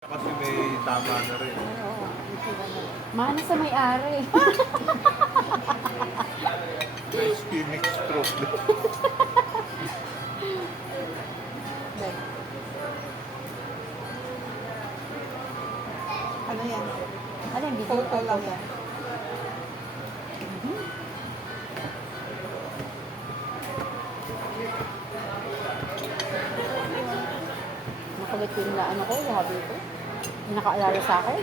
Kasi may tama na rin. Oo, mana sa may-ari. May ischemic stroke. Ano yan? Ano yung video? Photo lang yan. Makulit yung ano ko, sabi ko. Yung nakaalala sa akin.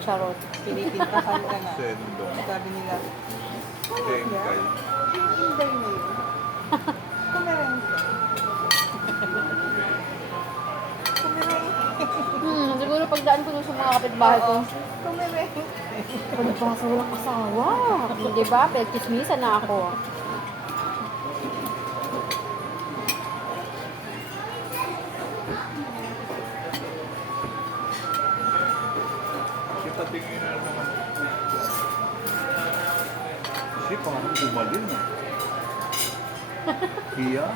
Charot. Pinipintahan ka na. Sendo. Sabi nila, Tengkay. Inday mo yun. Kumerengke. Kumerengke. Siguro pagdaan ko dun sa mga kapitbahay ko. Kumerengke. Pagpasa walang asawa. Di ba? Pagkismisan na ako. Kita tingin na naman. Kasi parang gumaling ah. Iya.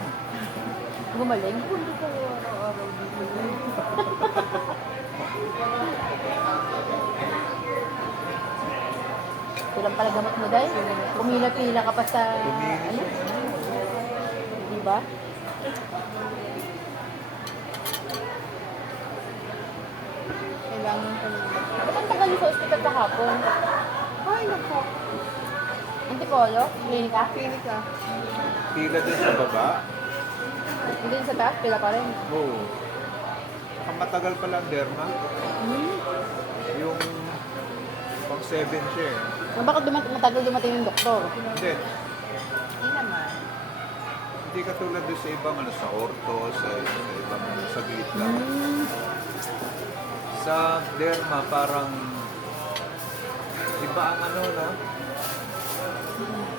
Gumaling. Hindi ko araw-araw dito. Kulang pala gamot mo dahil. Pumila-pila ka pa sa... Tumingin Ano? siya. Di ba? Kailangan ko lang. Ba't ang tagal niyo sa ospital kahapon? Ay, nako. Antipolo? Klinika? Klinika. Pila din sa baba. Hindi sa taas, pila pa rin. Oo. Ang matagal pa lang derma. Yung pang 7 siya eh. Bakit matagal dumating yung doktor? Hindi. Hindi naman. Hindi katulad doon sa ibang ano, sa orto, sa ibang ano, sa glit lang. Sa derma parang iba ang ano, no?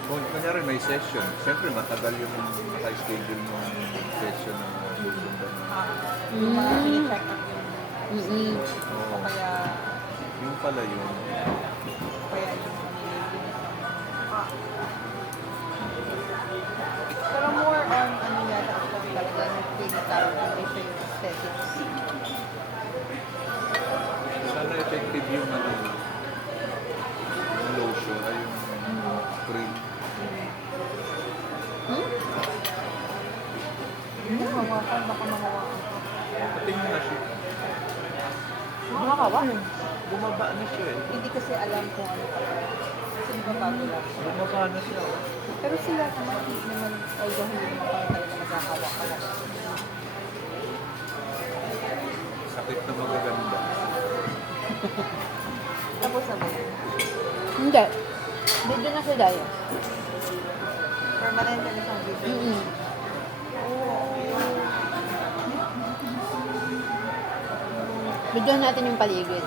Kung kunyari may session, siyempre matagal yung naka-schedule ng session na susundan. Yung mga sinicheck up yung Oo. o kaya Yung pala yun. kaya yung pero more on ano yata ito talaga yung clinical condition yung aesthetics. Sana effective yung ano, yung lotion, ay yung cream. Hindi mawakan, baka mawakan. Pati mo na siya. Nakakawa. Bumaba na siya eh. Hindi kasi alam kung ano pa. Kasi di ba bago lang. Bumaba na siya. Oh. Pero sila naman, hindi naman, although hindi naman kami talaga nagkakawa-kawa. Sakit na magaganda. Tapos na ba yun? Hindi. Dito na si Dayo. Permanent na siyang video. Video natin yung paligid.